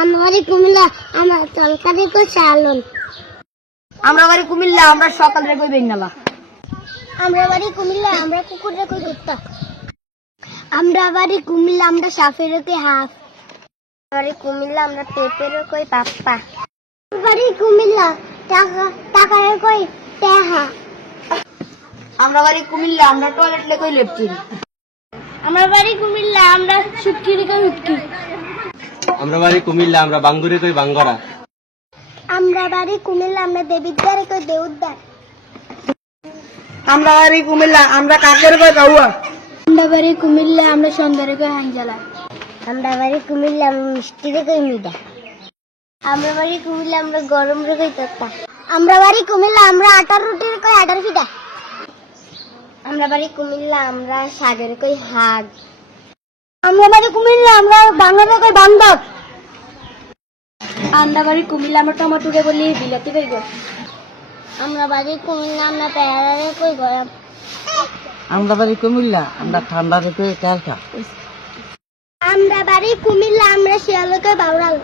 আমরা বাড়ি কুমিল্লা আমরা তরকারি কই চালন। আমরা বাড়ি কুমিল্লা আমরা সকালে কই বেঙ্গালা। আমরা বাড়ি কুমিল্লা আমরা কুকুরে কই কুত্তা। আমরা বাড়ি কুমিল্লা আমরা সাপের কই হাফ। বাড়ি কুমিল্লা আমরা পেঁপের কই পাপ্পা। বাড়ি কুমিল্লা টাকার কই টেহা। আমরা বাড়ি কুমিল্লা আমরা টয়লেট লে কই লেপটিন। আমরা বাড়ি কুমিল্লা আমরা শুটকিরি কই হুটকি। আমরা বাড়ি কুমিল্লা আমরা বাঙ্গুরে কই বাঙ্গরা। আমরা বাড়ি কুমিল্লা আমরা দেবিদ্বার কই দেউদ্বার। আমরা বাড়ি কুমিল্লা আমরা কাকের কই কাউয়া। আমরা বাড়ি কুমিল্লা আমরা সন্ধ্যারে কই হাঞ্জালা। আমরা বাড়ি কুমিল্লা আমরা মিষ্টিরে কই মিডা। আমরা বাড়ি কুমিল্লা আমরা গরম রে কই তত্তা। আমরা বাড়ি কুমিল্লা আমরা আটার রুটির কই আটার ফিটা। আমরা বাড়ি কুমিল্লা আমরা শাকের কই হাগ। আমরা বাড়ি কুমিল্লা আমরা বাংলারে কই বান্দর। আমরা বাড়ি কুমিল্লা আমরা টমেটোরে বলি বিলাতি কই গো। আমরা বাড়ি কুমিল্লা আমরা পেয়ারারে কই গয়াম। আমরা বাড়ি কুমিল্লা আমরা ঠান্ডা রে কই কালকা। আমরা বাড়ি কুমিল্লা আমরা শিয়ালকে বাউরাল।